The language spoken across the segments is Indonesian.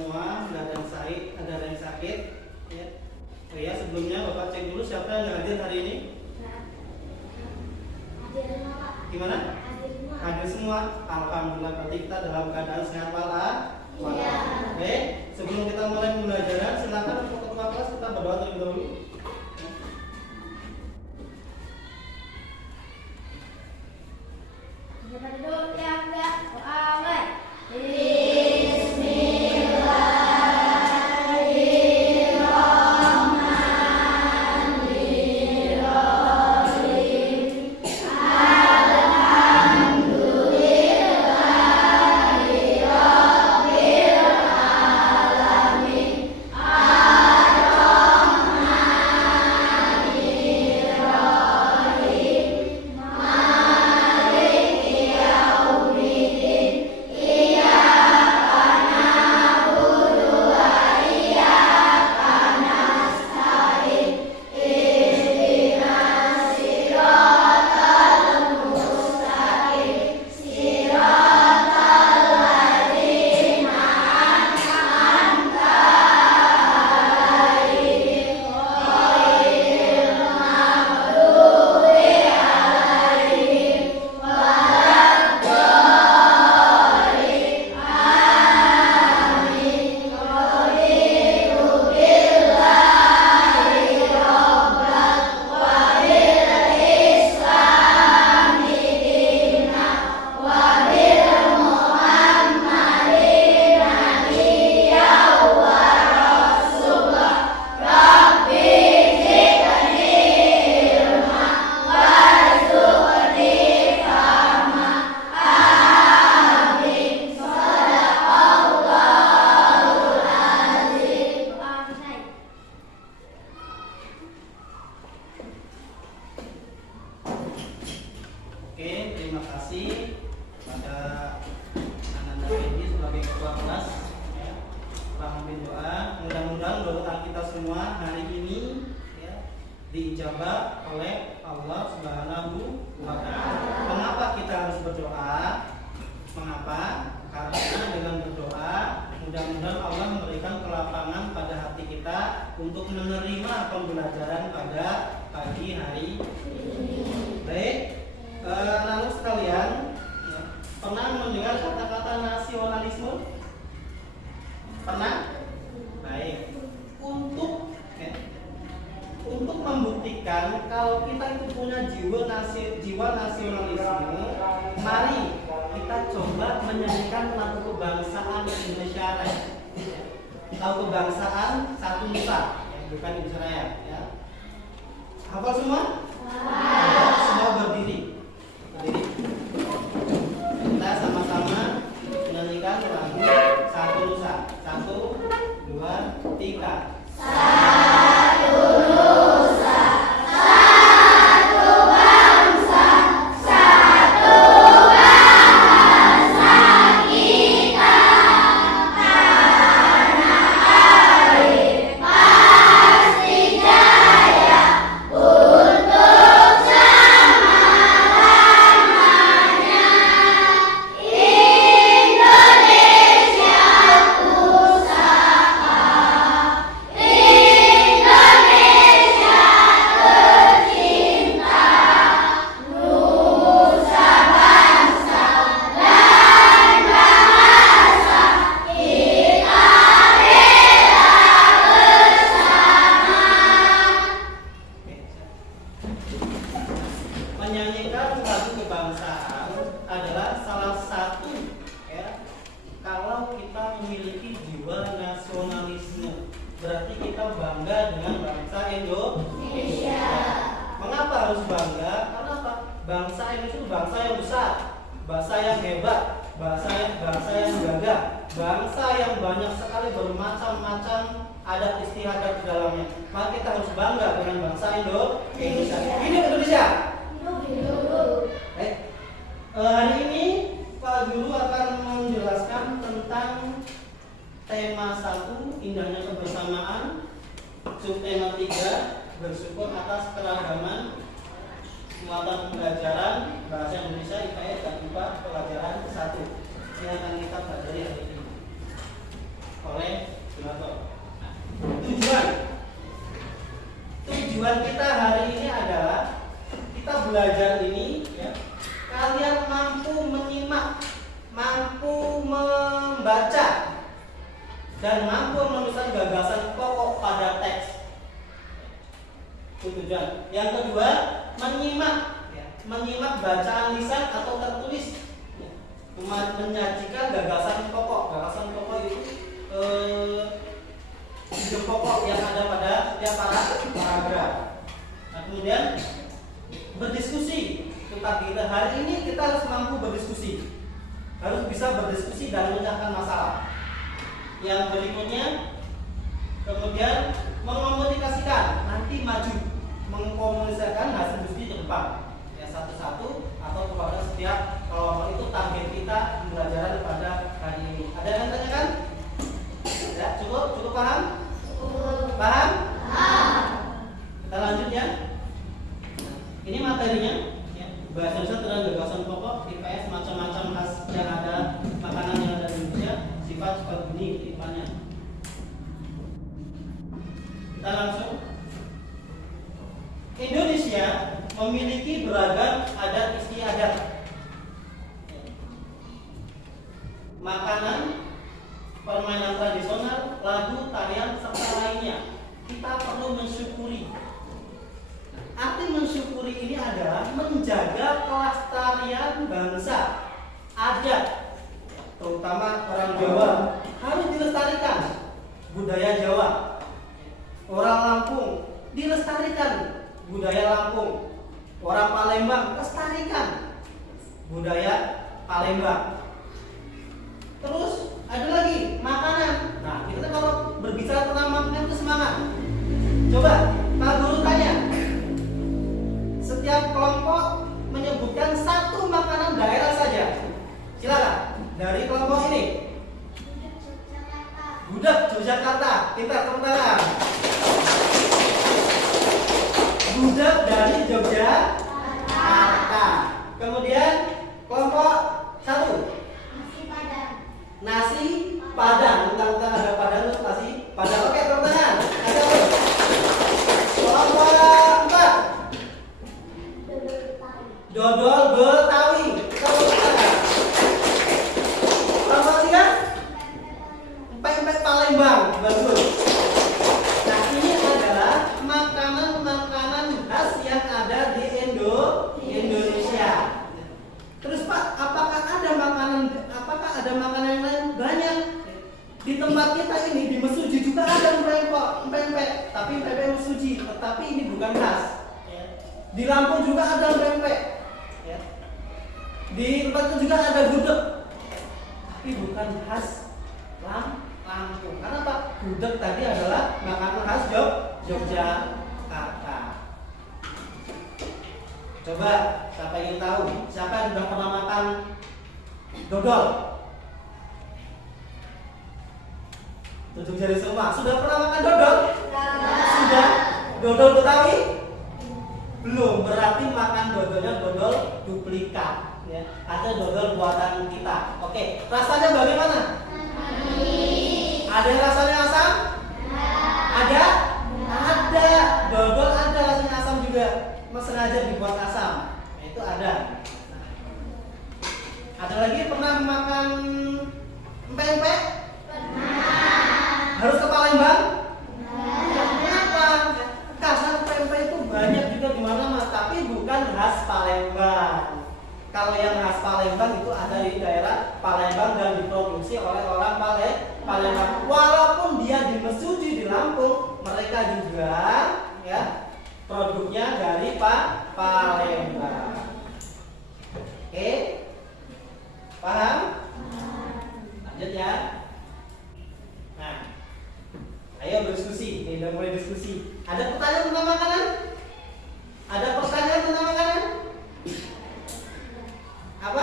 semua, nggak ada yang sakit. Ya. Oh ya, sebelumnya Bapak cek dulu siapa yang nggak hadir hari ini? Gimana? Hadir semua. Alhamdulillah, berarti kita dalam keadaan sehat walafiat. Iya. Oke, sebelum kita mulai pembelajaran, silakan untuk ketua kelas kita berdoa terlebih dahulu. Oke, terima kasih pada Ananda Fendi sebagai ketua kelas. Ya, telah memimpin doa. Mudah-mudahan doa kita semua hari ini ya, diijabah oleh Allah Subhanahu wa Ta'ala. Mengapa kita harus berdoa? Mengapa? Karena dengan berdoa mudah-mudahan Allah memberikan kelapangan pada hati kita untuk menerima pembelajaran pada pagi hari ini. Baik. Anak-anak sekalian, ya, pernah mendengar kata-kata nasionalisme? Pernah? Baik. Untuk membuktikan kalau kita itu punya jiwa nasionalisme, mari kita coba menyanyikan lagu kebangsaan Indonesia Raya. Lagu kebangsaan Satu Nusa, ya, bukan Indonesia Raya. Ya. Hafal semua? Semua berdiri. Kita sama-sama menyanyikan lagu Satu Nusa. 1, 2, 3. Satu Nusa, satu bangsa, satu bahasa kita. Tanah air pasti jaya untuk selama-lamanya. Indonesia pusaka, Indonesia tercinta, nusa bangsa dan bahasa kita bela bersama. Menyanyikan lagu kebangsaan adalah salah satu ya, kalau kita memiliki jiwa nasionalisme, berarti kita bangga dengan bangsa Indonesia. Mengapa harus bangga? Karena apa? Bangsa Indonesia itu bangsa yang besar, bangsa yang hebat, bangsa yang gagah, bangsa yang banyak sekali bermacam-macam adat istiadat di dalamnya. Maka kita harus bangga dengan bangsa Indonesia. Hidup Indonesia. Hari ini Pak Guru akan menjelaskan tentang tema 1, indahnya kebersamaan. Subtema 3, bersyukur atas keragaman. Muatan pembelajaran bahasa Indonesia IPS dan IPA pelajaran 1. Silakan kita pelajari hari ini oleh dan mampu menuliskan gagasan pokok pada teks. Itu tujuan. Yang kedua, menyimak bacaan lisan atau tertulis, menyajikan gagasan pokok. Gagasan pokok itu ide pokok yang ada pada setiap paragraf. Nah, kemudian berdiskusi. Tentang kita hari ini kita harus mampu berdiskusi, harus bisa berdiskusi dan memecahkan masalah. Yang berikutnya, kemudian mengomunikasikan, nanti maju mengkomunikasikan hasil diskusi ke depan, ya satu-satu atau kepada setiap kelompok. Itu target kita pembelajaran pada hari ini. Ada yang tanyakan? Ya, cukup paham? Paham? Kita lanjut ya. Ini materinya. Bahasa Indonesia tentang gagasan pokok, IPS, macam-macam khas yang ada, makanan yang ada di Indonesia, sifat bunyi tipannya. Kita langsung. Indonesia memiliki beragam adat istiadat, makanan, permainan tradisional, lagu, tarian, serta lainnya. Kita perlu mensyukuri. Arti mensyukuri ini adalah menjaga kelestarian bangsa, adat, terutama orang Jawa harus dilestarikan. Budaya Jawa, orang Lampung dilestarikan budaya Lampung, orang Palembang lestarikan budaya Palembang. Terus ada lagi makanan. Nah, kita kalau berbicara tentang makanan itu semangat. Coba Pak Guru tanya. Setiap kelompok menyebutkan satu makanan daerah saja. Silakan dari kelompok ini. Gudeg Yogyakarta. Kita tepuk tangan. Gudeg dari Yogyakarta. Kemudian kelompok satu. Nasi Padang. Tentang ada Padang itu nasi Padang. Oke, tepuk tangan. Ada apa? Kelompok empat. Dodol Betawi. Kelompok tiga. Pempek Palembang. Bagus. Nah, ini adalah makanan-makanan khas yang ada di Indonesia. Terus Pak, apakah ada makanan yang lain? Banyak. Di tempat kita ini di Mesuji juga ada pempek, tapi pempek Mesuji, tetapi ini bukan khas. Di Lampung juga ada pempek. Di tempat itu juga ada gudeg, tapi bukan khas Lampung. Karena Pak, gudeg tadi adalah makanan khas Yogyakarta. Coba siapa ingin tahu? Siapa yang sudah pernah makan dodol? Tunjuk jari semua. Sudah pernah makan dodol? Sudah. Dodol Betawi? Belum. Berarti makan dodolnya dodol duplikat. Ya. Ada dodol buatan kita. Oke. Rasanya bagaimana? Ada yang rasanya asam? Ada? Ada. Dodol ada rasanya asam juga. Sengaja dibuat asam. Itu ada. Ada lagi pernah makan pempek? Harus ke Palembang? Kenapa? Karena pempek itu banyak juga di mana-mana, tapi bukan khas Palembang. Kalau yang khas Palembang itu ada di daerah Palembang dan diproduksi oleh orang Palembang. Walaupun dia di Mesuji di Lampung, mereka juga ya produknya dari Palembang. Oke? Paham? Lanjut ya. Nah, ayo berdiskusi. Ini udah mulai diskusi. Ada pertanyaan tentang makanan? Ada pertanyaan tentang makanan? Apa?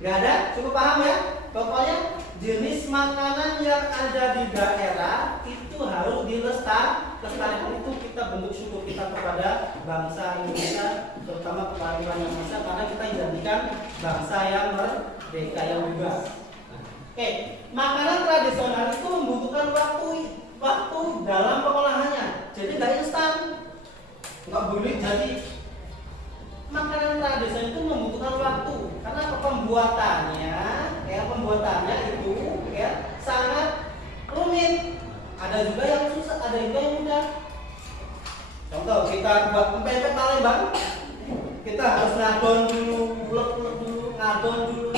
Gak ada? Cukup paham ya? Pokoknya jenis makanan yang ada di daerah itu harus dilestarikan. Itu kita bentuk syukur kita kepada bangsa Indonesia, terutama kepada Indonesia, karena kita identikan bangsa yang merdeka yang bebas. Oke, makanan tradisional itu membutuhkan waktu dalam pengolahannya. Jadi nggak instan, nggak boleh jadi. Makanan tradisional itu membutuhkan waktu karena pembuatannya itu ya Ada juga yang susah, ada juga yang mudah. Contoh kita buat pempek Palembang, kita harus ngadon dulu, ulek-ulek dulu, ngadon dulu.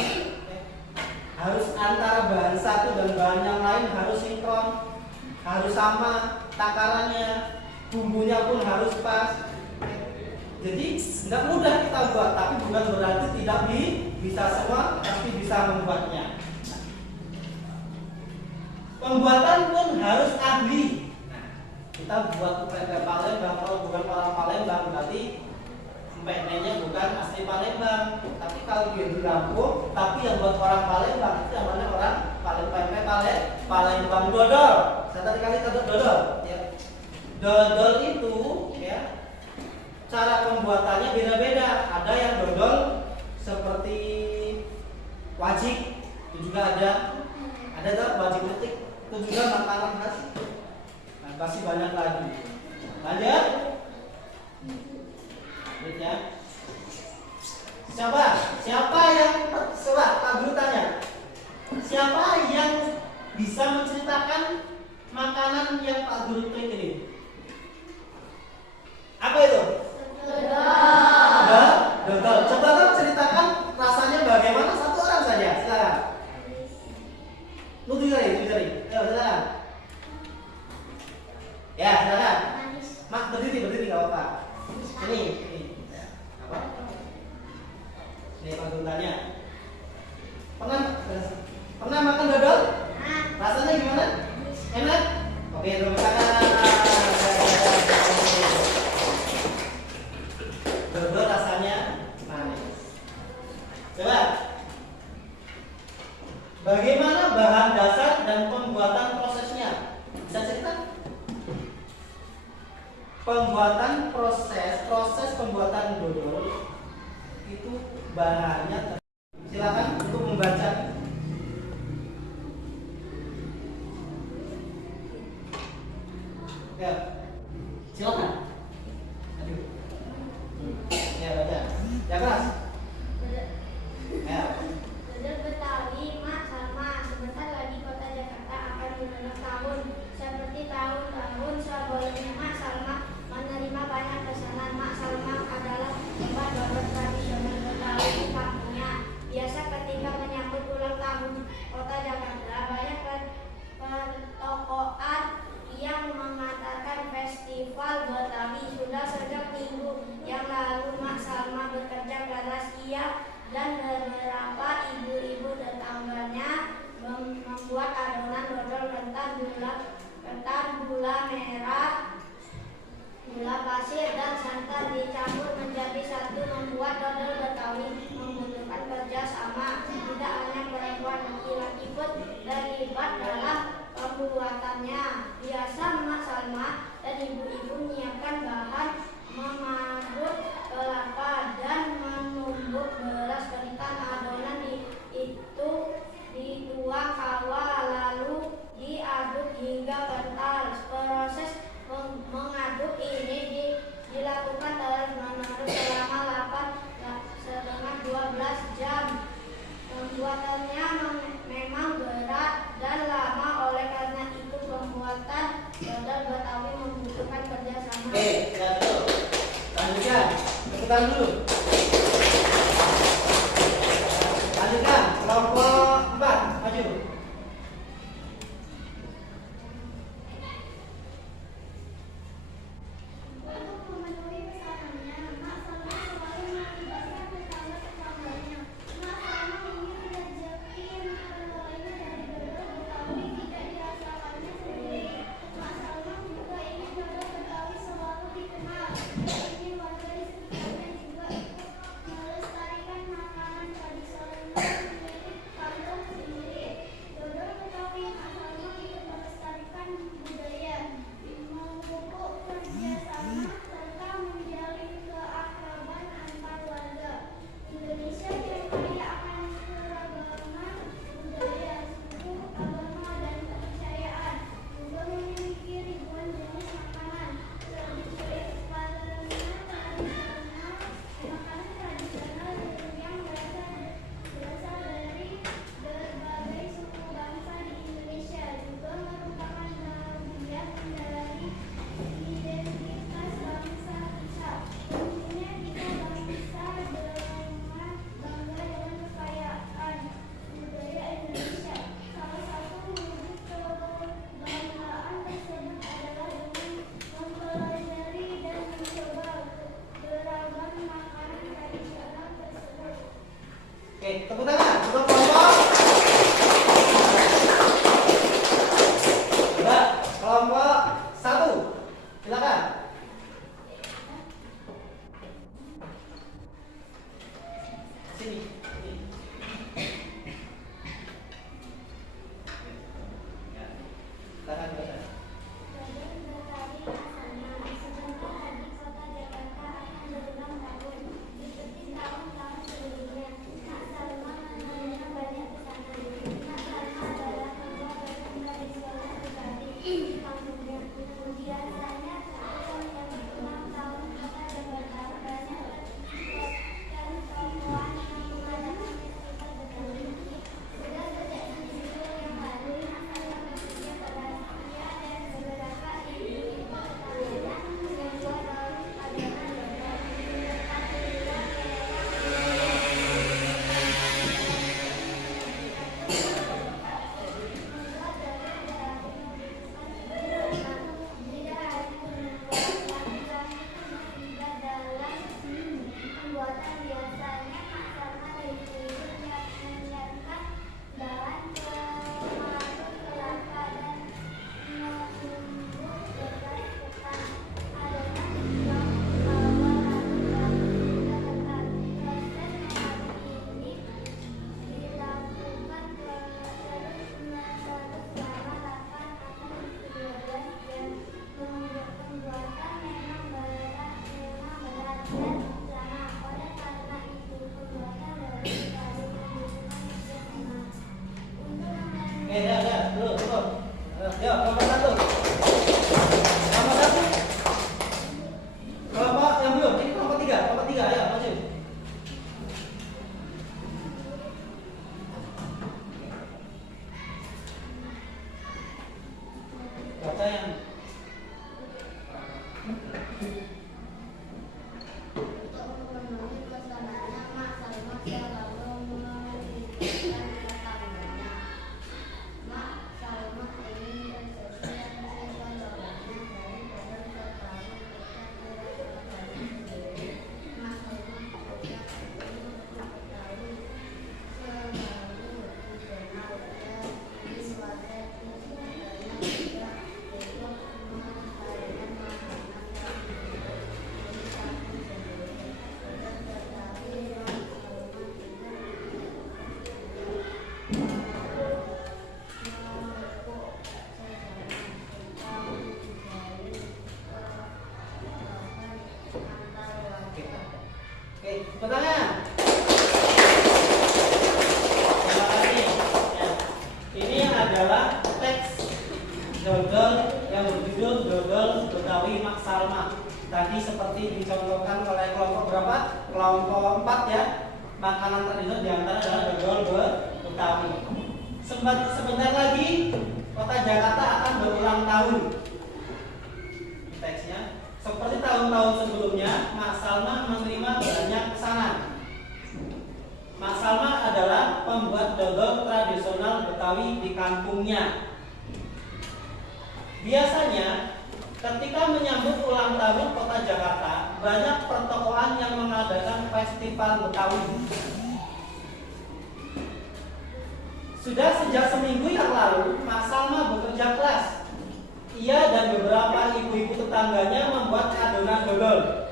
Harus antara bahan satu dan bahan yang lain harus sinkron, harus sama takarannya, bumbunya pun harus pas. Jadi nggak mudah kita buat, tapi bukan berarti tidak bisa semua, tapi bisa membuatnya. Pembuatan pun harus ahli. Nah, kita buat pempek Palembang, kalau bukan orang Palembang berarti pempeknya bukan asli Palembang. Tapi kalau dia di Lampung, tapi yang buat orang Palembang itu yang mana orang Palembang dodol. Saya tadi kali kata dodol. Ya. Dodol itu ya cara pembuatannya beda-beda. Ada yang dodol seperti wajik, itu juga ada tuh wajik letik, itu juga makanan khas. Nah, pasti banyak lagi. Lanjut. Ya. Siapa yang Pak Guru tanya? Siapa yang bisa menceritakan makanan yang Pak Guru klik ini? Apa itu? Dodol. Coba dong ceritakan rasanya bagaimana, satu orang saja. Silakan. Lu cari. Ayo silakan. Ya, silakan. Mak berdiri enggak apa-apa. Ini. Apa? Ini Pak Guru tanya. Pernah makan dodol? Rasanya gimana? Enak? Oke, tepuk tangan. Dodol rasanya manis. Coba. Bagaimana bahan dasar dan pembuatan prosesnya? Bisa cerita? Proses pembuatan dodol itu bahannya. Silakan untuk membaca. Ya, silakan. Aduh. Ya baca. Ya keras. Ya. Dodol Betawi, Mak Salma. Sebentar lagi kota Jakarta akan mengenang tahun. Seperti tahun-tahun sebelumnya, Mak Salma menerima banyak pesanan. Mak Salma adalah tempat dodol tradisional Betawi di kampungnya. Biasa ketika menyambut ulang tahun kota Jakarta, banyak pertokoan yang mengatakan festival Betawi. Sudah sejak minggu yang lalu Mak Salma bekerja keras. Ia dan beberapa ibu-ibu tetangganya membuat adonan dodol ketan gula merah, gula pasir dan santan dicampur menjadi satu. Membuat dodol Betawi membutuhkan kerja sama. Tidak hanya perempuan, laki-laki pun terlibat dalam pembuatannya. Biasa Mak Salma dan ibu-ibu menyiapkan bahan, memaduk kelapa dan menumbuk beras ketan. Adonan itu dituang kawa lalu diaduk hingga kental. Proses mengaduk ini dilakukan terus-menerus selama 8,5-12 jam. Pembuatannya memang berat dan lama, oleh karena itu pembuatan dodol Betawi membutuhkan kerjasama. Oke, ya betul. Lanjutkan. Tekan dulu. Lanjutkan. Kelompok 4, maju. Untuk memenuhi pesanannya, Mak Salma selalu melibatkan tetangga-tetangganya. Mak Salma ingin menunjukkan lainnya dari dodol Betawi tidak dirasakannya sendiri. Mak Salma juga ingin dodol Betawi selalu dikenal. Ia ingin warga di sekitarnya juga ikut Ya, kelompok 1. Kelompok 1. Kelompok yang belum, ini kelompok 3. Kelompok 3, ayo maju. Baca yang pertanyaan. Terima kasih. Ya. Ini adalah teks dodol yang berjudul Dodol Betawi Mak Salma. Tadi seperti dicontohkan oleh kelompok berapa? Kelompok 4 ya. Makanan tradisional diantara adalah dodol Betawi. Sebentar lagi Kota Jakarta akan berulang tahun. Teksnya seperti tahun-tahun sebelumnya, Mak Salma menerima banyak pesanan. Mak Salma adalah pembuat dodol tradisional Betawi di kampungnya. Biasanya, ketika menyambut ulang tahun Kota Jakarta, banyak pertokoan yang mengadakan festival Betawi. Sudah sejak seminggu yang lalu, Mak Salma bekerja keras. Ia dan beberapa ibu-ibu tetangganya membuat adonan dodol.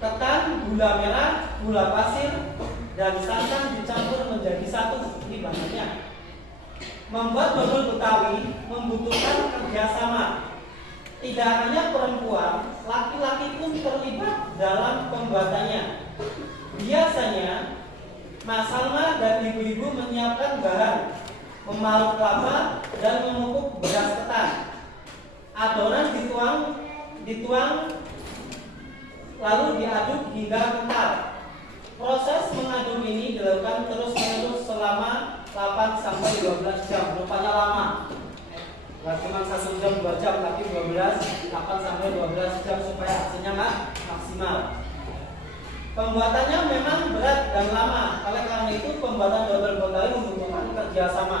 Ketan, gula merah, gula pasir, dan santan dicampur menjadi satu. Ini bahannya. Membuat dodol Betawi membutuhkan kerjasama. Tidak hanya perempuan, laki-laki pun terlibat dalam pembuatannya. Biasanya, Mak Salma dan ibu-ibu menyiapkan bahan, memarut kelapa dan memupuk beras ketan. Adonan dituang lalu diaduk hingga kental. Proses mengaduk ini dilakukan terus-menerus selama 8 sampai 12 jam. Rupanya lama. Gak cuma 1 jam 2 jam tapi 8 sampai 12 jam supaya hasilnya maksimal. Pembuatannya memang berat dan lama. Oleh karena itu pembuatan dodol Betawi membutuhkan kerjasama.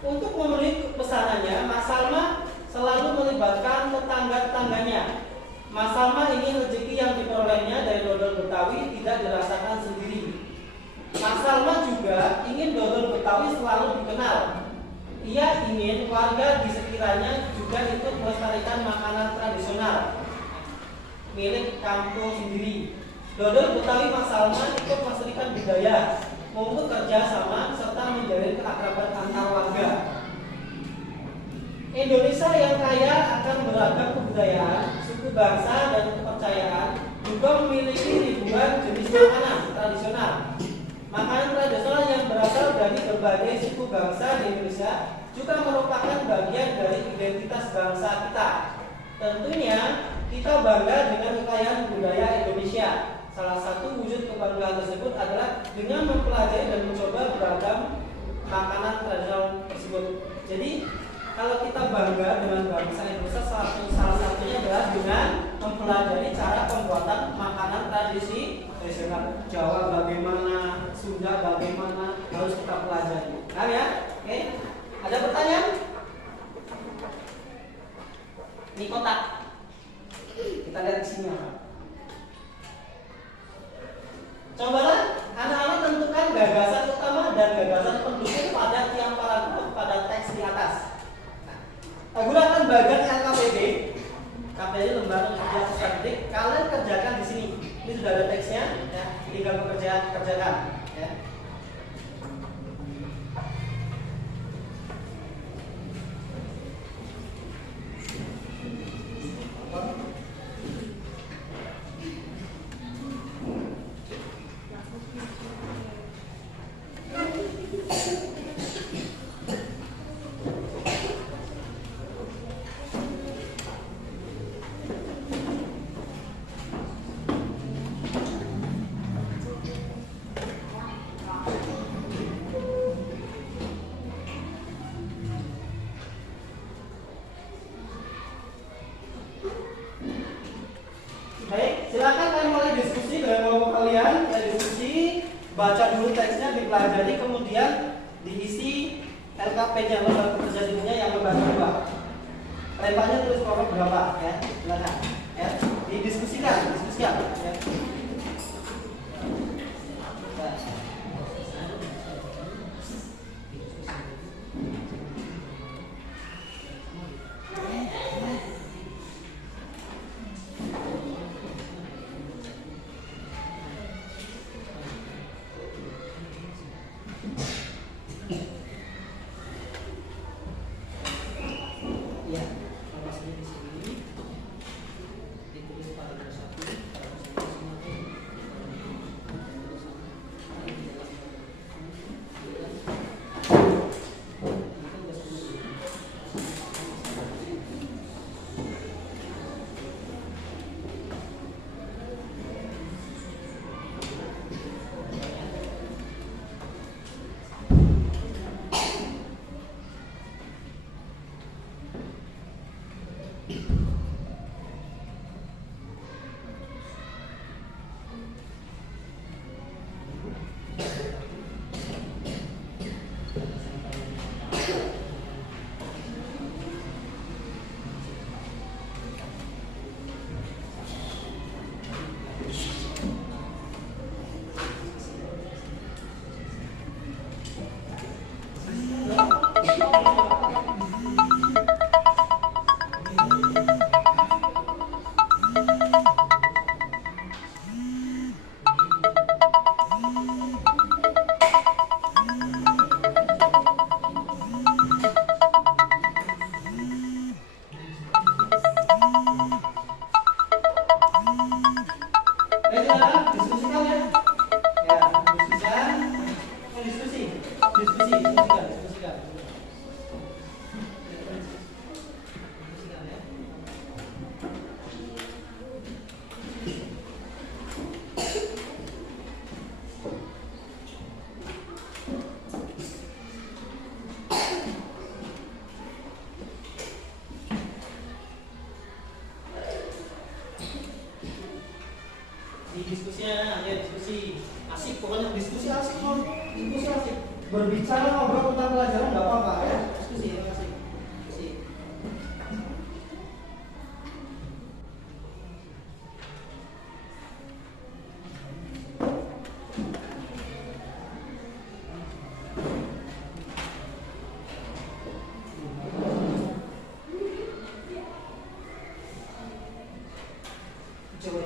Untuk memenuhi pesanannya, Mak Salma selalu melibatkan tetangga-tetangganya. Mak Salma ingin rezeki yang diperolehnya dari dodol Betawi tidak dirasakan sendiri. Mak Salma juga ingin dodol Betawi selalu dikenal. Ia ingin warga di sekitarnya juga ikut melestarikan makanan tradisional milik kampung sendiri. Dodol Betawi Mak Salma ikut melestarikan budaya, memupuk kerjasama serta menjalin keakraban antar warga. Indonesia yang kaya akan beragam kebudayaan, suku bangsa dan kepercayaan juga memiliki ribuan jenis makanan tradisional. Makanan tradisional yang berasal dari berbagai suku bangsa di Indonesia juga merupakan bagian dari identitas bangsa kita. Tentunya kita bangga dengan kekayaan budaya Indonesia. Salah satu wujud kebanggaan tersebut adalah dengan mempelajari dan mencoba beragam makanan tradisional tersebut. Jadi kalau kita bangga dengan bangsa Indonesia, salah satunya adalah dengan mempelajari cara pembuatan makanan tradisional. Jawa bagaimana, Sunda bagaimana, harus kita pelajari. Nah ya, oke. Ada pertanyaan? Ini kotak. Kita lihat isinya. Cobalah anak-anak tentukan gagasan utama dan gagasan pendukung pada tiap paragraf pada teks di atas. Gunakan bagian LKPD, KPD lembaga kerja sosial pendidik. Kalian kerjakan di sini. Ini sudah ada teksnya, ya. Tinggal kerjakan, ya. dipelajari kemudian diisi LKP-nya, lembar kerja sipilnya yang lembar kedua. Rentanya tulis pokok berapa ya? Silakan ya. Diskusikan ya. Ya, lokasinya di sini. Ditulis paragraf 1, paragraf 1. Diskusinya, ya diskusi asik, pokoknya diskusi asik, diskusi asik. Berbicara ngobrol tentang pelajaran nggak apa-apa ya, diskusi yang asik. Diskusi. Coba.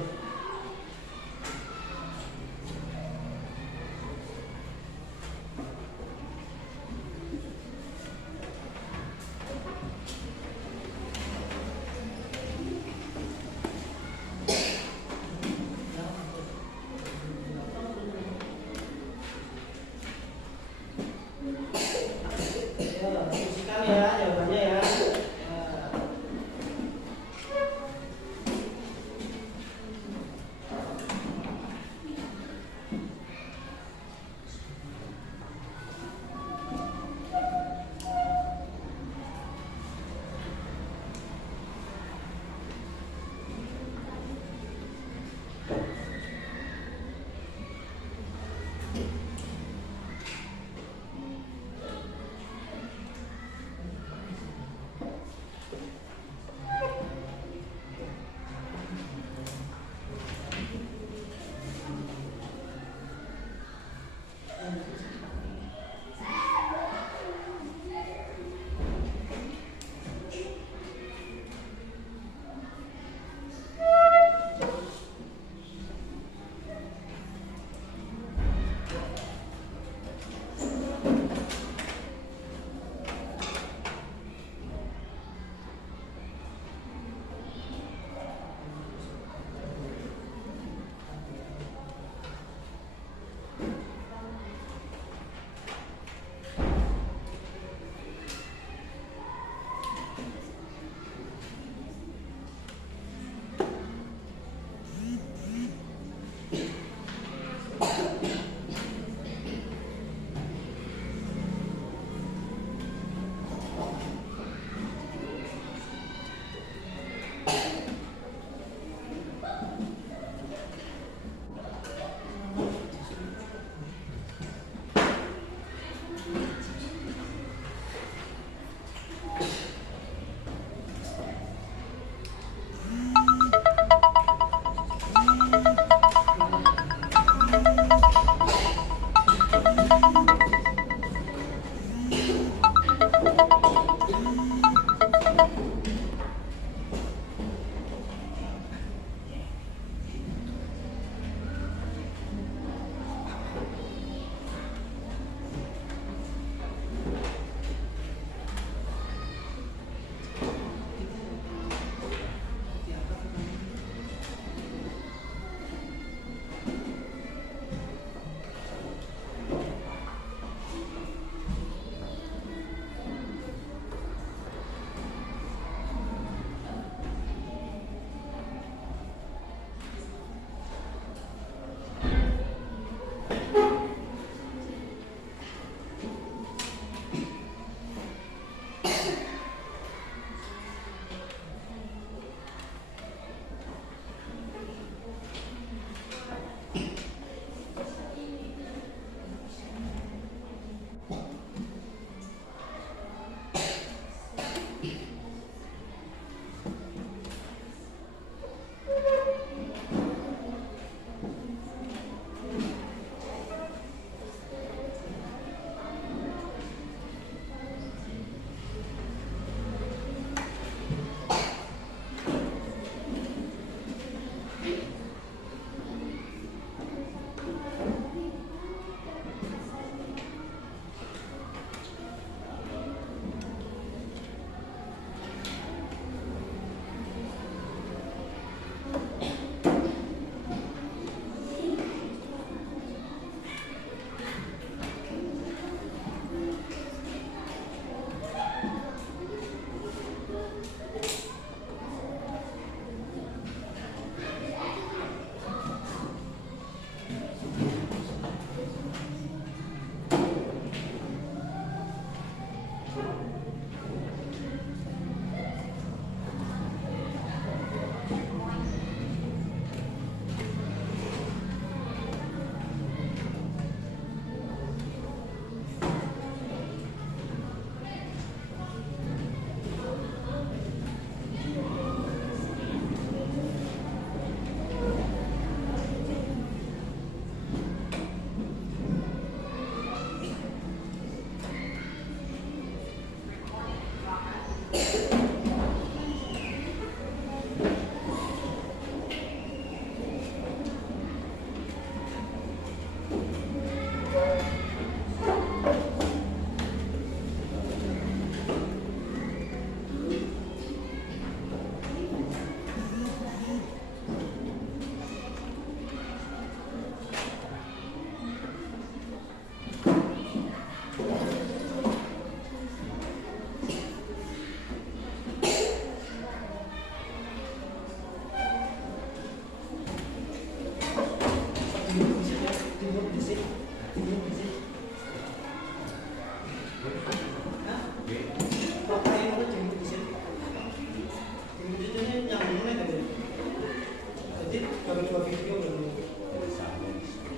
Hah? Pakai apa jemput di sini? Jemput itu yang mana tadi? Jadi bagi dua video dulu.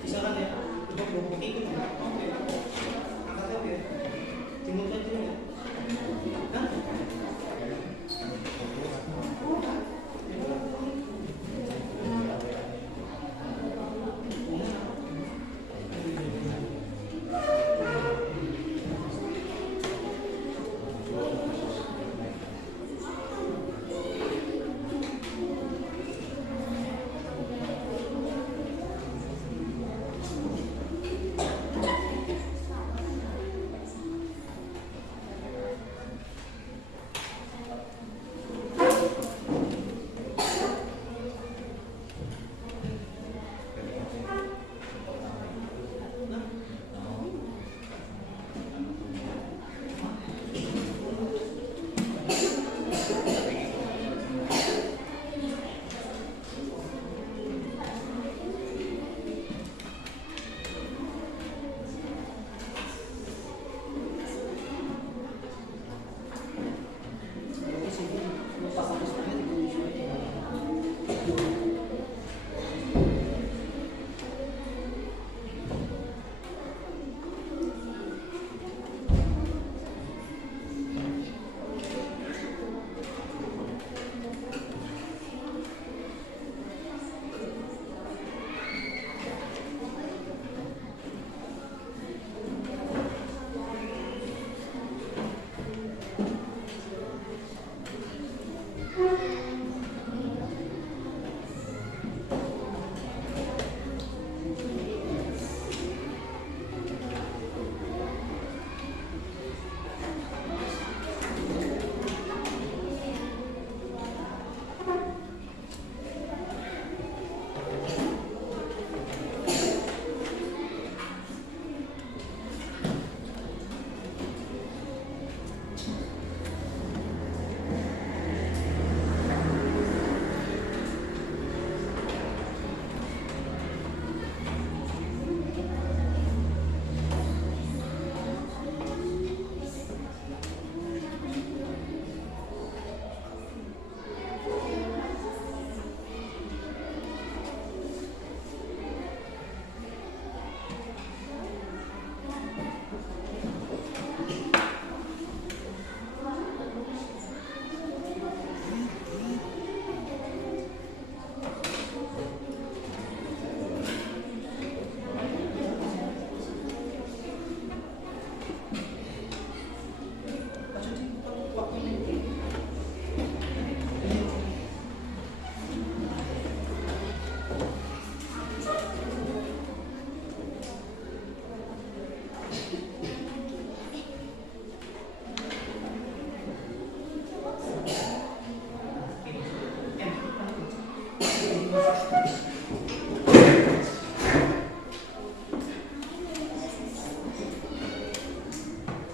Bisa kan ya? Untuk dua bukti itu nggak? Oke. Angkat apa ya? Jemput aja ya? Hah?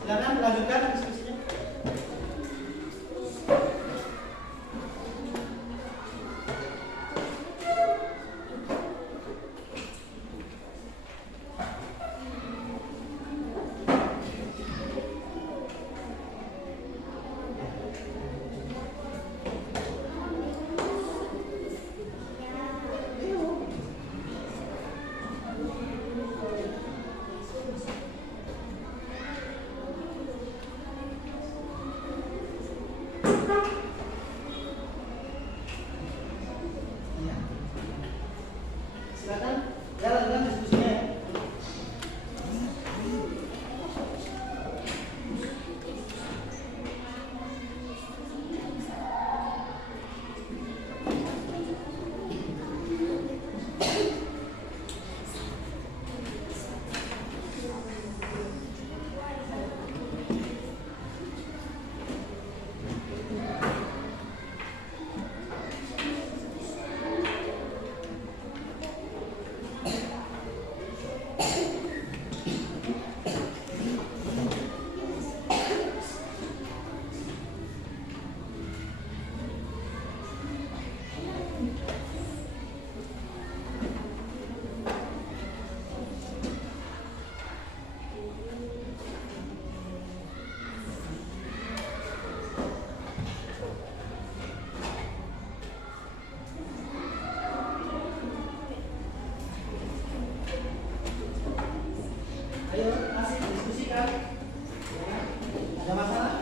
Silakan lanjutkan diskusinya. Ada masalah?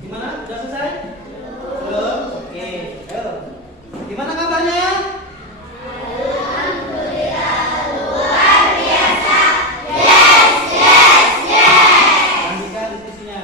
Gimana? Sudah selesai? Belum? Oke, ayo. Gimana kabarnya? Lanjutkan diskusinya.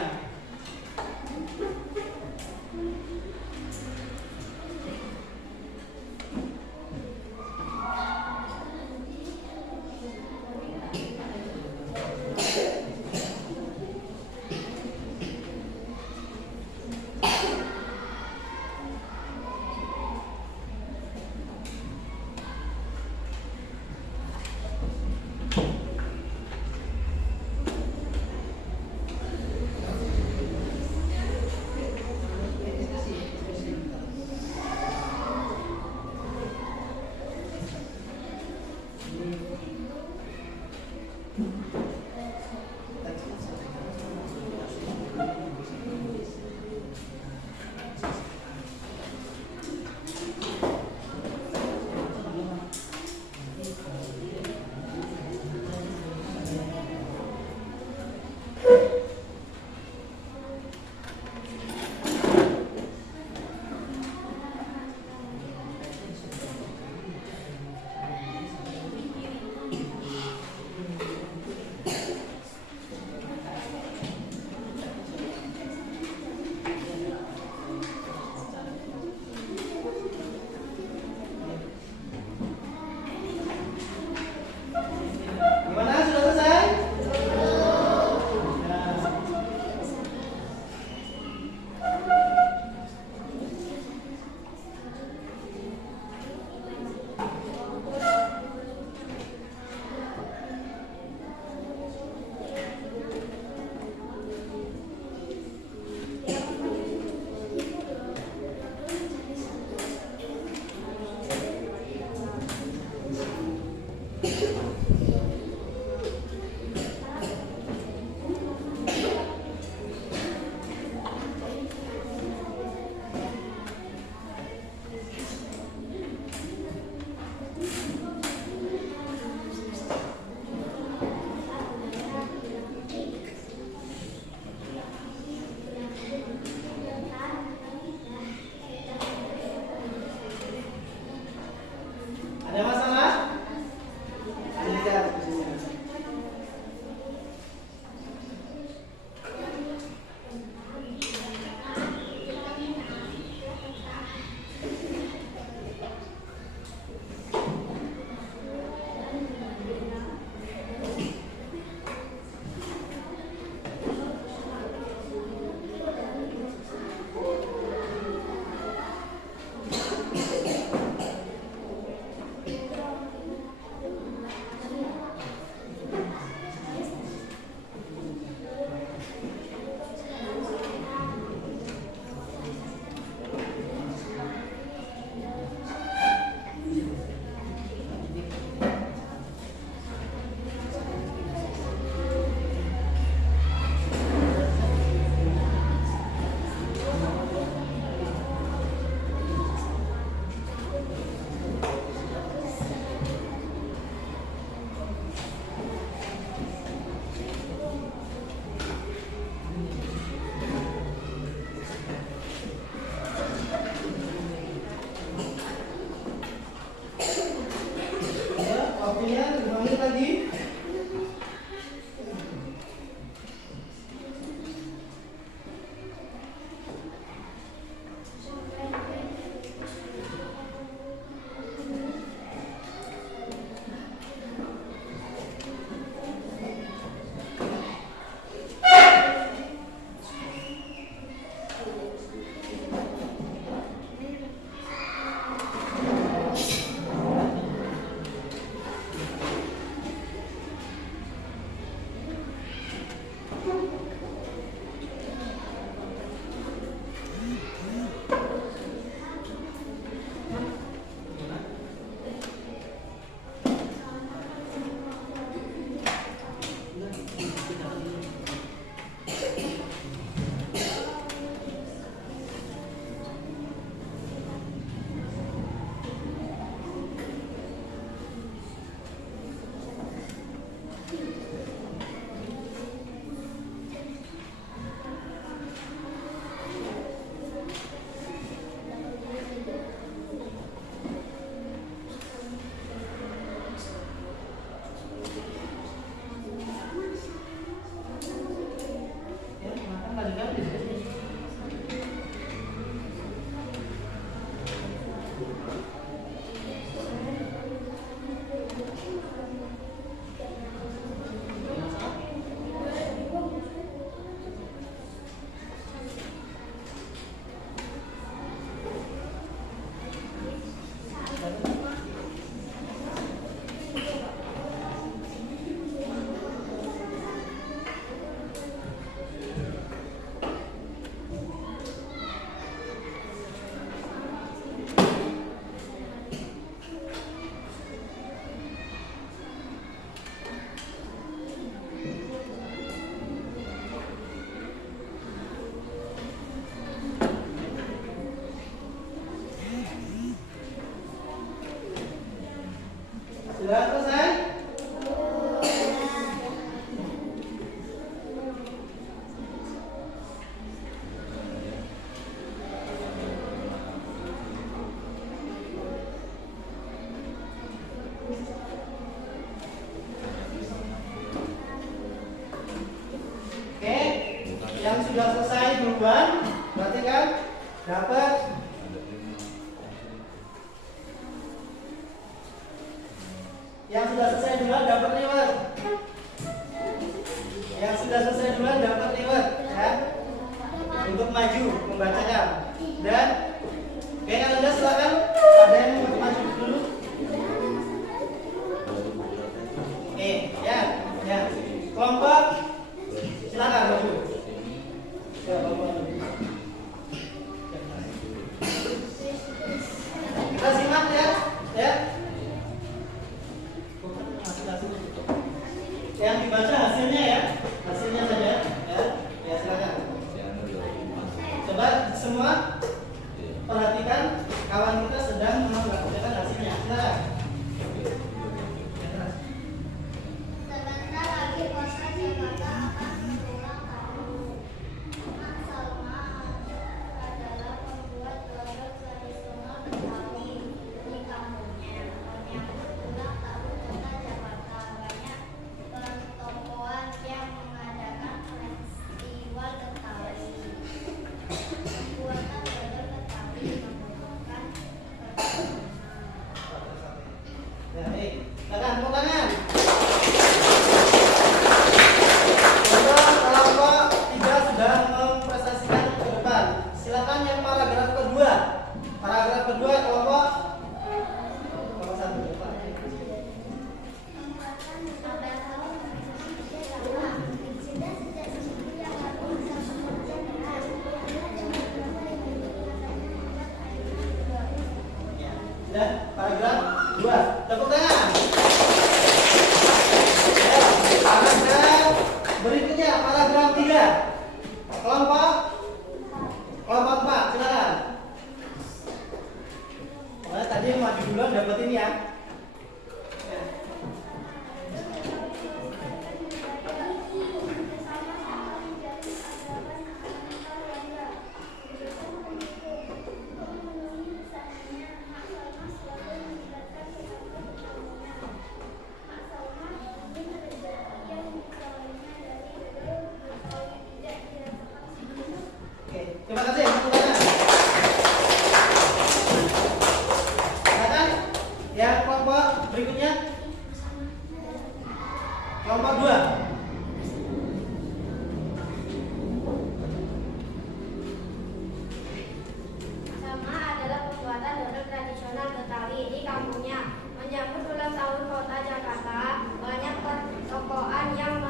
dapat yang sudah selesai duluan dapat reward. Yang sudah selesai duluan dapat reward ya. Untuk maju membacakan. Dan kayak Anda silakan, ada yang mau maju dulu. Ya. Kelompok silakan maju. Ya, kelompok. Kita simak ya. Yang dibaca hasilnya ya. Hasilnya saja ya. Ya, silakan. Coba semua perhatikan kawan kita sedang mengerjakan hasilnya. Silakan. Sebentar lagi Kota Jakarta akan berulang tahun. Mak Salma adalah pembuat dodol tradisional Betawi di kampungnya. Menyambut ulang tahun Kota Jakarta, banyak pertokoan yang mengadakan festival Betawi. Pembuatan dodol Betawi membutuhkan perjuangan. Ya, silakan tepuk tangan. Kelompok 3 sudah mempresentasikan ke depan. Silakan yang paragraf kedua. Paragraf kedua kelompok 1 depan. Dan paragraf 2. Tepuk tangan. Ya, paragraf berikutnya paragraf 3. Kelompok 4 silakan. Pokoknya tadi yang maju duluan dapat ini ya. Ya. Oke, terima kasih. Tepuk tangan. Silakan. Ya, kelompok berikutnya. Kelompok 2. Salma adalah pembuatan dodol tradisional Betawi di kampungnya. Menyambut ulang tahun Kota Jakarta, banyak pertokoan yang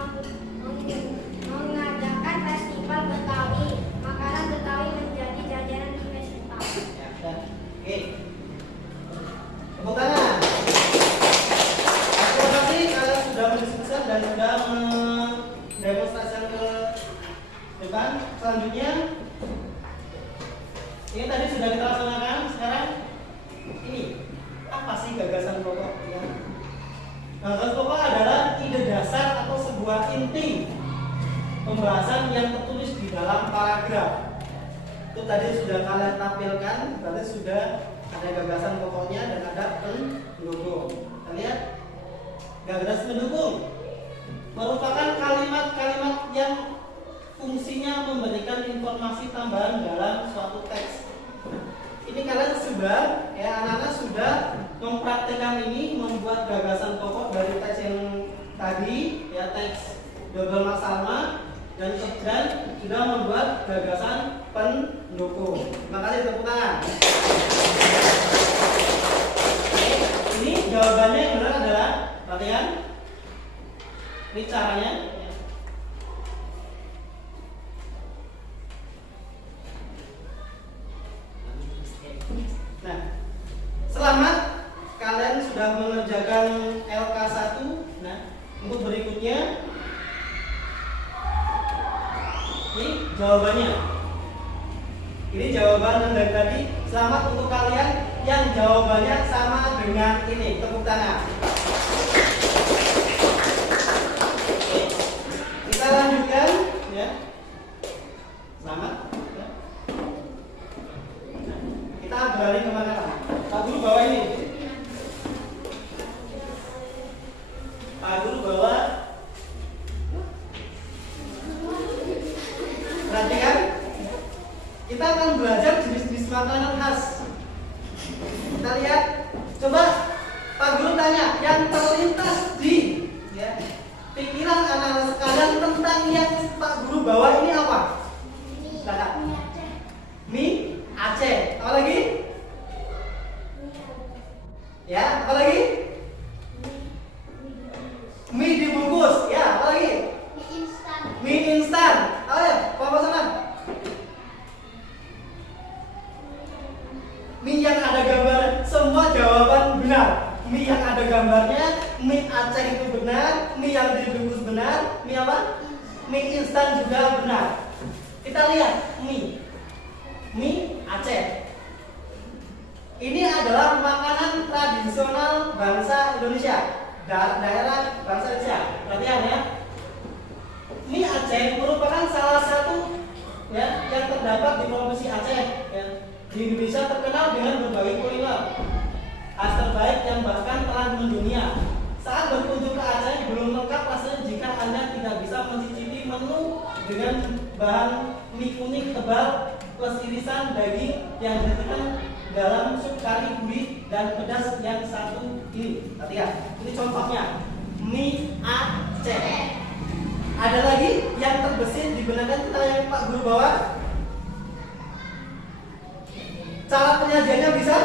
mengadakan festival Betawi. Makanan Betawi menjadi jajanan di festival. Ya, dan oke. Tepuk tangan. Terima kasih kalian sudah mendiskusikan dan sudah mendemonstrasikan ke depan. Selanjutnya ini tadi sudah kita laksanakan. Sekarang ini apa sih gagasan pokok? Ya. Gagasan pokok adalah ide dasar atau sebuah inti pembahasan yang tertulis di dalam paragraf. Itu tadi sudah kalian tampilkan, berarti sudah ada gagasan pokoknya dan ada pendukung. Kita lihat gagasan pendukung merupakan kalimat-kalimat yang fungsinya memberikan informasi tambahan dalam suatu teks. Ini kalian sudah, ya anak-anak sudah mempraktekkan ini, membuat gagasan pokok dari teks yang tadi, ya teks Dodol Mak Salma, dan sudah membuat gagasan pendukung. Terima kasih, tepuk tangan. Oke, ini jawabannya yang benar adalah latihan. Ini caranya. Nah, selamat kalian sudah mengerjakan LK1. Nah, untuk berikutnya ini jawabannya. Ini jawaban dari tadi. Selamat untuk kalian yang jawabannya sama dengan ini. Tepuk tangan. Oke, kita lanjutkan ya. Selamat. Kita beralih kemana? Pak Guru bawa ini. Pak Guru bawa. Perhatikan. Kita akan belajar jenis makanan khas. Kita lihat. Coba Pak Guru tanya, yang terlintas di ya, pikiran anak-anak sekalian tentang yang Pak Guru bawa ini apa? Silakan. Mie Aceh. Apa lagi? Ya, apa lagi? Mie dibungkus. Ya, apa lagi? Mie instan. Ayo, apa sana? Mie yang ada gambar, semua jawaban benar. Mie yang ada gambarnya, mie Aceh itu benar, mie yang dibungkus benar, mie apa? Mie instan juga benar. Kita lihat mie Aceh. Ini adalah makanan tradisional bangsa Indonesia, daerah bangsa Indonesia. Perhatian ya. Mie Aceh merupakan salah satu ya yang terdapat di provinsi Aceh. Ya. Di Indonesia terkenal dengan berbagai kuliner khas terbaik yang bahkan telah mendunia. Saat berkunjung ke Aceh belum lengkap rasanya jika Anda tidak bisa mencicipi menu dengan bahan mie kuning tebal plus irisan daging yang ditekan dalam sup kari gurih dan pedas yang satu ini. Lihat, ini contohnya mie Aceh. Ada lagi yang terbesit di benak kita yang Pak Guru bawa. Cara penyajiannya bisa?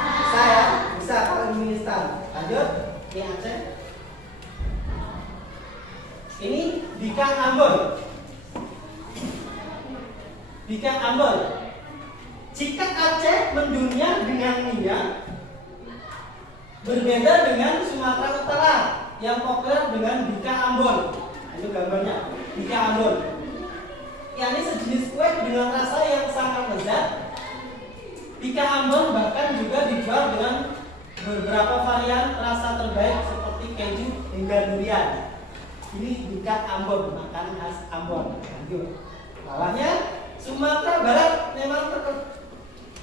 Bisa ya? Bisa kalau mie instan. Lanjut, mie Aceh. Ini Bika Ambon. Bika Ambon. Jika Aceh mendunia dengan minyak, berbeda dengan Sumatera Utara yang populer dengan Bika Ambon. Nah, ini gambarnya Bika Ambon. Ini sejenis kue dengan rasa yang sangat lezat. Bika Ambon bahkan juga dijual dengan beberapa varian rasa terbaik seperti keju hingga durian. Ini Bika Ambon, makanan khas Ambon. Lanjut. Bawahnya Sumatera Barat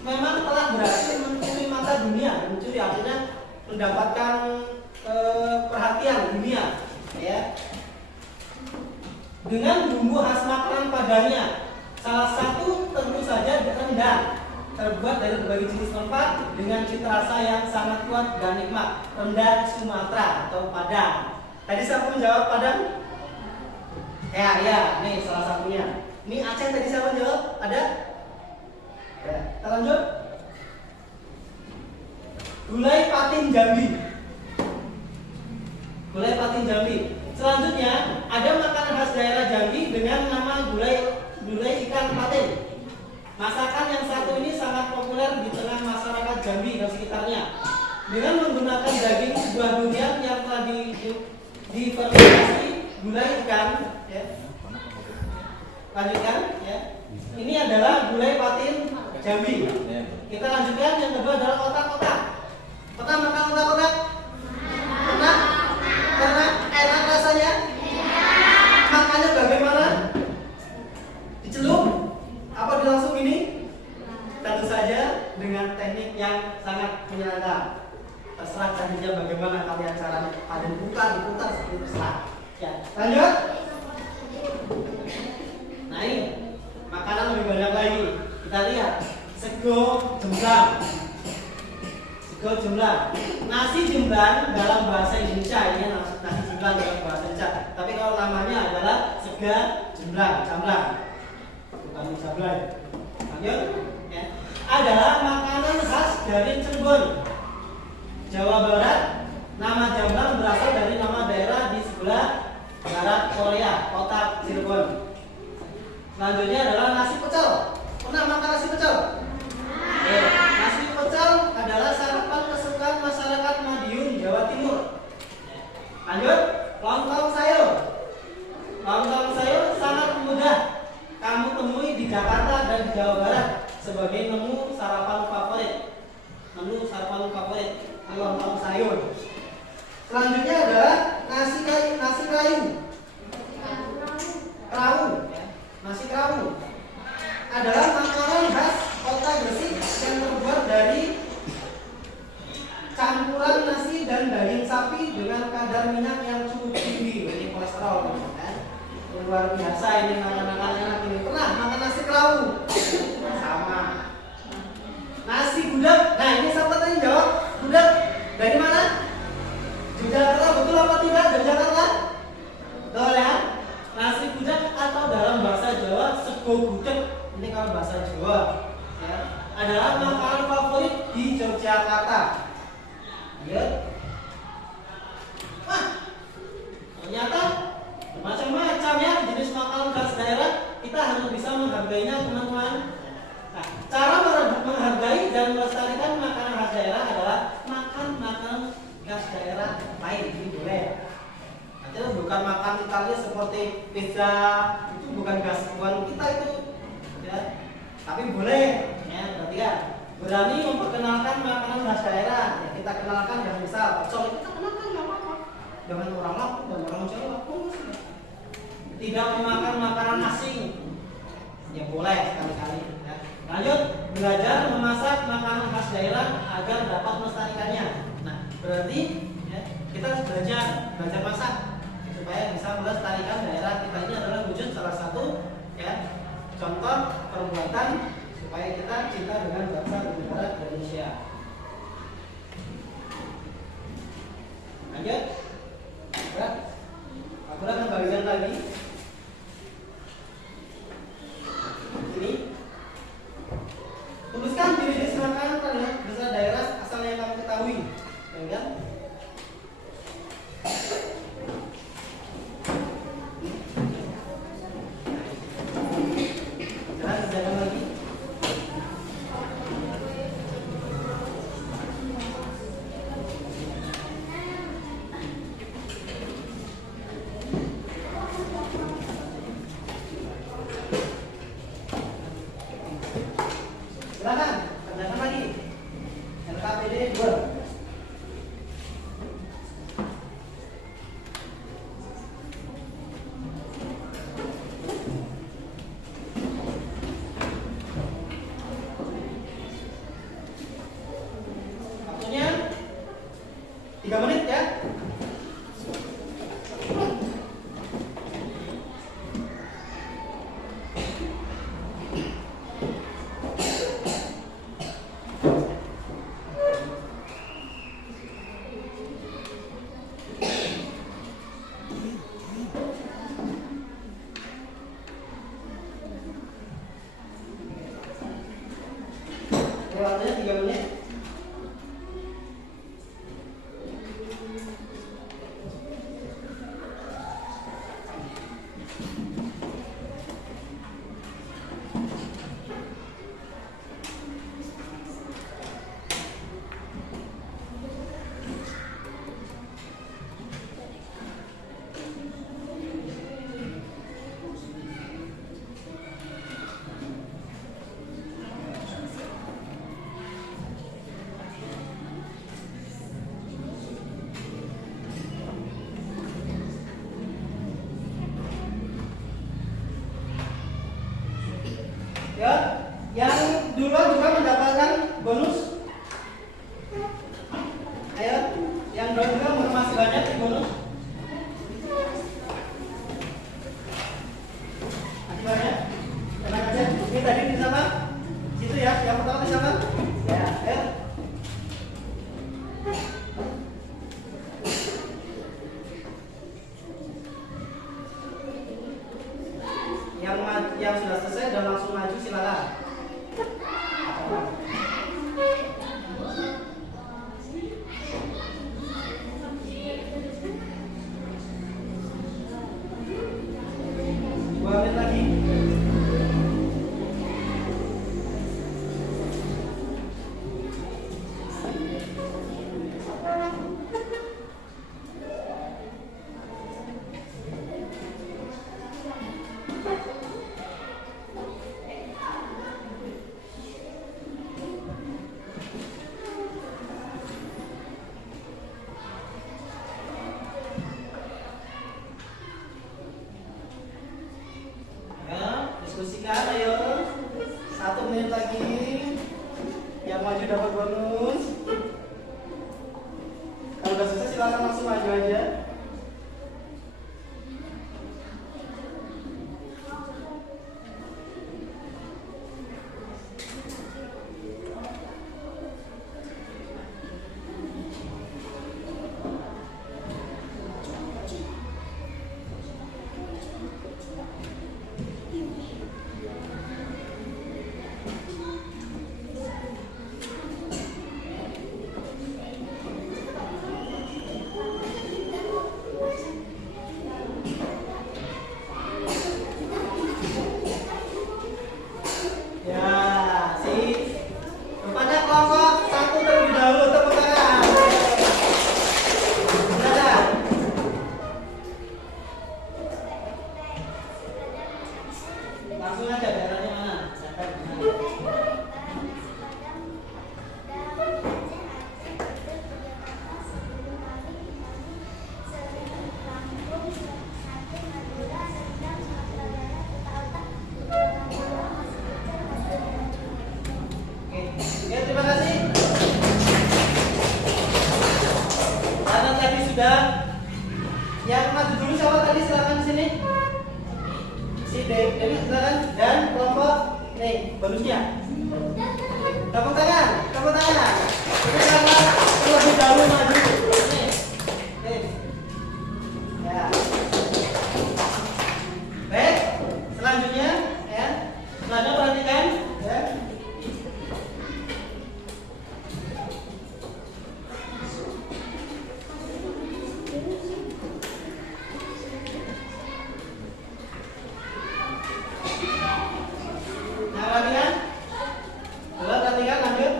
memang telah berhasil mencuri mata dunia, mencuri artinya mendapatkan perhatian dunia, ya. Dengan bumbu khas makanan Padangnya, salah satu tentu saja rendang. Terbuat dari berbagai jenis rempah dengan cita rasa yang sangat kuat dan nikmat. Rendang Sumatera atau Padang. Tadi siapa menjawab Padang? Ya, nih salah satunya. Mie Aceh tadi siapa menjawab? Ada? Ya, kita lanjut. Gulai Patin Jambi. Gulai Patin Jambi. Selanjutnya ada makanan khas daerah Jambi dengan nama gulai ikan patin. Masakan yang satu ini sangat populer di tengah masyarakat Jambi dan sekitarnya. Dengan menggunakan daging buah durian yang telah difermentasi gulai ikan, ya. Lanjutkan, ya. Ini adalah gulai patin Jambi. Kita lanjutkan, yang kedua adalah otak-otak. Pernah makan otak-otak? Pernah? Karena enak rasanya? Makannya bagaimana? Dicelup? Apa langsung ini? Tentu saja dengan teknik yang sangat menyenangkan. Terserah caranya bagaimana kalian caranya. Ada diputar seperti terserah. Ya, lanjut. Nah ini makanan lebih banyak lagi. Kita lihat sego jemblang. Sego jemblang. Nasi jemblang dalam bahasa Indonesia ini nasi jemblang dalam bahasa Indonesia. Tapi kalau namanya adalah sega jemblang, bukan sablay. Lanjut, ya. Adalah makanan khas dari Cirebon, Jawa Barat. Nama jamblang berasal dari nama daerah di sebelah barat Korea, kota Cirebon. Selanjutnya adalah nasi pecel. Pernah makan nasi pecel? Ya. Nasi pecel adalah sarapan kesukaan masyarakat Madiun, Jawa Timur. Lanjut, lontong sayur. Lontong sayur sangat mudah kamu temui di Jakarta dan di Jawa Barat sebagai menu sarapan favorit. Lontong sayur. Selanjutnya adalah nasi kerawu. Nasi kerawu adalah makanan khas kota Gresik yang terbuat dari campuran nasi dan daging sapi dengan kadar minyak yang cukup tinggi, ini kolesterol, kan? Luar biasa ini makanan enak ini. Pernah makan nasi kerawu? Sama. apa tidak dari Jakarta? Betul ya? Nasi gudeg atau dalam bahasa Jawa sego gudeg, ini kalau bahasa Jawa ya, adalah makanan favorit di Yogyakarta. Ya. Wah, ternyata macam-macam ya jenis makanan khas daerah. Kita harus bisa menghargainya, teman-teman. Nah, cara menghargai dan melestarikan makanan khas daerah adalah makan makanan khas daerah lain. Ini boleh. Itu bukan makan Italia seperti pizza, itu bukan kita itu ya. Tapi boleh ya, berarti ya berani memperkenalkan makanan khas daerah ya, kita kenalkan yang misal pecel, kita kenalkan nggak apa-apa dengan orang Lampung dan orang Jawa pun tidak memakan makanan asing ya, boleh sekali-kali ya. Lanjut, belajar memasak makanan khas daerah agar dapat melestarikannya. Nah, berarti ya, kita belajar masak supaya bisa melestarikan daerah kita. Ini adalah wujud salah satu ya contoh perbuatan supaya kita cinta dengan bangsa dan negara Indonesia. Lanjut, ya, aku akan bagian lagi. Ini tuliskan jenis makanan bahasa daerah asal yang kamu ketahui, ya kan? Kerjakan lagi. Silakan, kerjakan lagi. LKPD 2. Waktunya 3 menit ya. Waktunya 3 menit. Ya, yang duluan juga mendapatkan bonus. Ayo, yang duluan juga masih banyak bonus. Masih banyak. Tenang aja. Ini tadi di sana, situ ya. Yang pertama di sana. Ya, ayo. Yang sudah selesai dan langsung maju silakan. Dua menit lagi. Si Dewi silakan. Dan kelompok nih bonusnya. Tepuk tangan, tepuk tangan. Ini sama terlebih dahulu maju. Nih, nih. Ya. Baik, selanjutnya ya. Selanjutnya perhatikan ya. Nah, perhatikan. Coba perhatikan lanjut.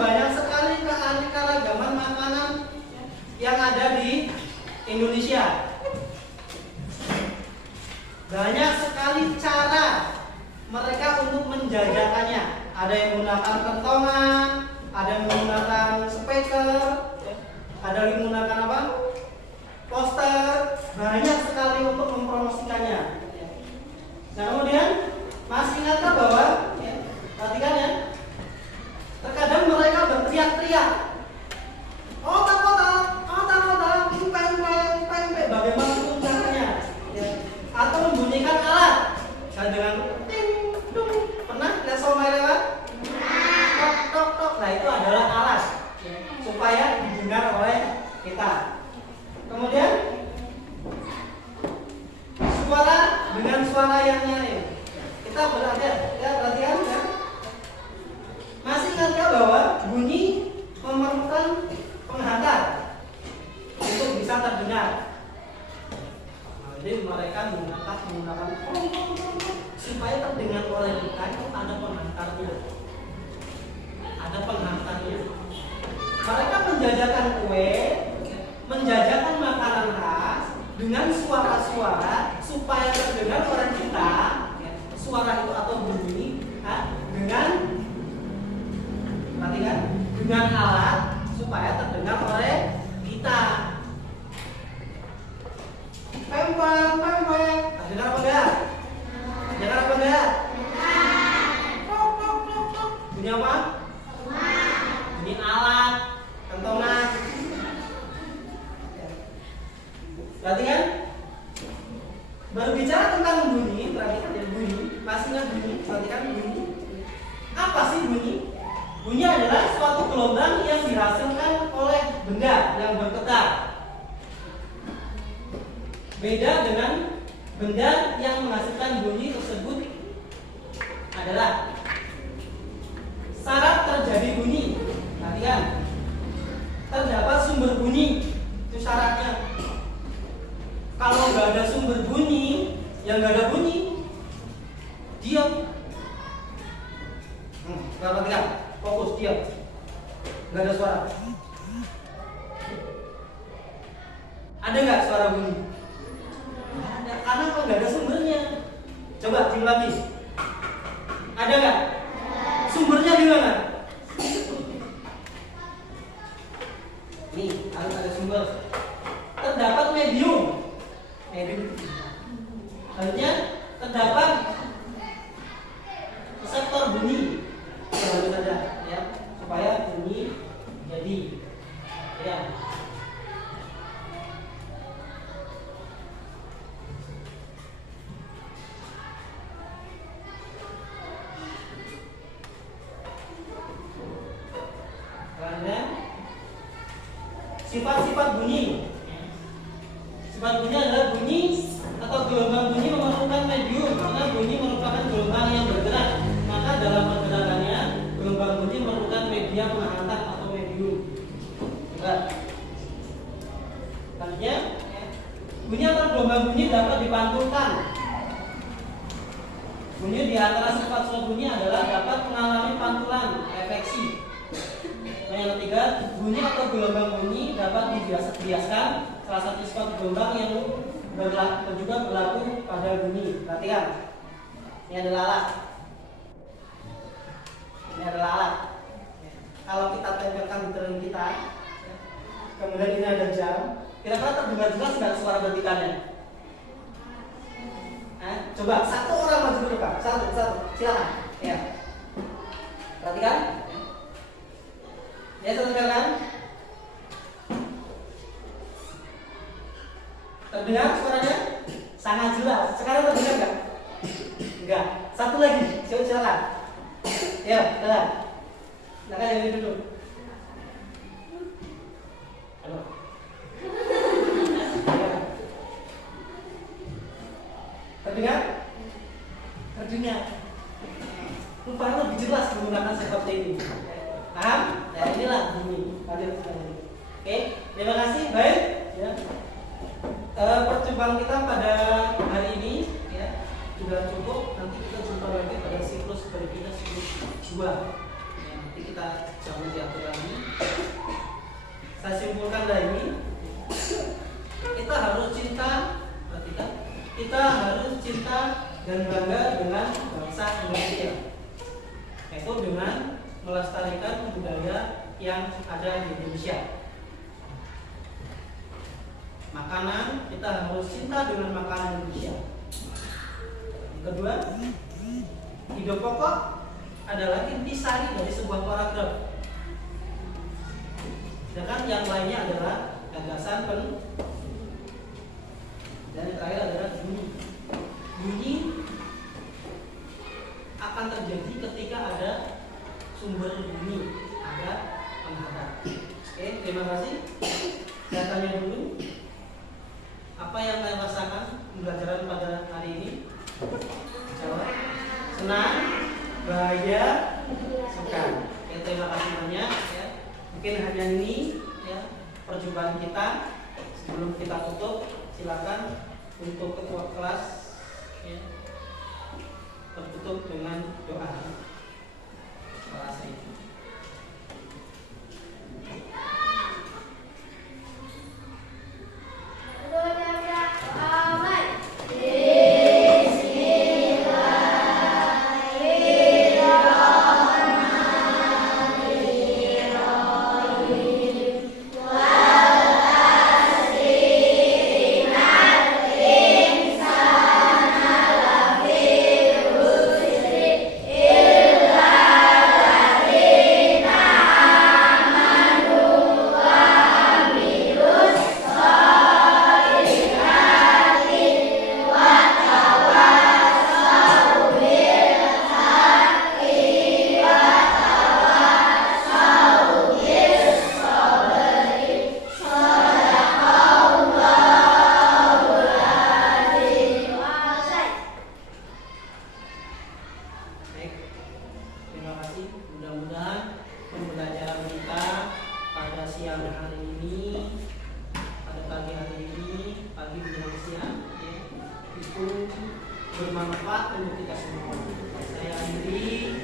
Banyak sekali keanekaragaman makanan yang ada di Indonesia. Banyak sekali cara mereka untuk menjajakannya. Ada yang menggunakan kentongan, ada yang menggunakan speaker, ada yang menggunakan apa? Poster. Banyak sekali untuk mempromosikannya. Nah, kemudian masih ingatkah bahwa perhatikan ya, terkadang mereka berteriak-teriak, otak-otak, bagaimana itu caranya, ya. Atau membunyikan alat, misalnya dengan ting, tung, pernah lihat somai lewat? Tok, tok, tok. Nah, itu adalah alat ya, supaya didengar oleh kita. Kemudian suara dengan suara yang nyaring. Kita berada, ya perhatikan ya. Masih ingatkah bahwa bunyi memerlukan penghantar untuk bisa terdengar? Nah, jadi mereka menggunakan supaya terdengar oleh kita itu ada penghantarnya. Ada penghantarnya. Mereka menjajakan kue, menjajakan makanan khas dengan suara-suara supaya terdengar oleh kita. Suara itu atau bunyi dengan perhatikan, dengan alat supaya terdengar oleh kita. Pempeng, pempeng. Terdengar apa enggak? Terdengar apa enggak? Tok, tok, tok, tok. Bunyi apa? Bunyi alat, kentongan. Perhatikan. Berbicara tentang bunyi, perhatikan ya bunyi. Masih ingat bunyi? Perhatikan bunyi. Apa sih bunyi? Bunyi adalah suatu gelombang yang dihasilkan oleh benda yang bergetar. Beda dengan benda yang menghasilkan bunyi tersebut adalah syarat terjadi bunyi. Perhatikan. Terdapat sumber bunyi. Itu syaratnya. Kalau nggak ada sumber bunyi, yang nggak ada bunyi, diam. Perhatikan. Fokus, diam. Nggak ada suara. Ada nggak suara bunyi? Nggak ada. Karena kalau nggak ada sumbernya. Coba diam lagi. Ada nggak? Sumbernya di mana? Nih, harus ada sumber. Terdapat medium. Selanjutnya terdapat reseptor bunyi. Baru saja ya, supaya bunyi jadi ya. Karena sifat-sifat bunyi. Sifat bunyi adalah bunyi atau gelombang bunyi memerlukan medium karena bunyi merupakan gelombang yang bergerak. Maka dalam pergerakannya gelombang bunyi memerlukan media penghantar atau medium. Selanjutnya, bunyi atau gelombang bunyi dapat dipantulkan. Bunyi di antara sifat bunyi adalah dapat mengalami pantulan, refleksi. Yang ketiga, bunyi atau gelombang bunyi dapat dibiaskan. Salah satu sifat gelombang yang juga berlaku pada bunyi. Perhatikan, ini adalah alat. Ini adalah alat. Kalau kita tempelkan di telinga kita, kemudian ini ada jam, kira-kira terdengar jelas nggak suara bentikannya? Coba satu orang maju dulu Pak, satu, silakan. Ya, perhatikan. Ya, terdengar kan? Terdengar suaranya? Sangat jelas. Sekarang terdengar nggak? Enggak. Satu lagi, silakan. Ya, silakan. Silakan yang ini dulu. Halo. Terdengar? Terdengar. Rupanya lebih jelas menggunakan seperti ini. Paham? Nah, inilah bunyi. Oke, terima kasih. Baik. Ya. Perjumpaan kita pada hari ini ya sudah cukup. Nanti kita jumpa lagi pada siklus berikutnya, siklus 2 ya, nanti kita jauh diatur lagi. Saya simpulkan lagi, kita harus cinta, perhatikan, kita harus cinta dan bangga dengan bangsa Indonesia, yaitu dengan melestarikan budaya yang ada di Indonesia. Makanan, kita harus cinta dengan makanan Indonesia. Yang kedua, hidup pokok adalah intisari dari sebuah paragraf. Sedangkan yang lainnya adalah gagasan penuh. Dan yang terakhir adalah bunyi. Bunyi akan terjadi ketika ada sumber bunyi, ada penghadap. Oke, terima kasih. Saya tanya dulu, apa yang kalian rasakan pembelajaran pada hari ini? Jawab. Senang, bahagia, suka. Oke, terima kasih banyak. Ya. Mungkin hanya ini ya perjumpaan kita. Sebelum kita tutup, silakan untuk ketua kelas ya, tertutup dengan doa. Terima kasih. Bermanfaat untuk kita semua. Saya akhiri,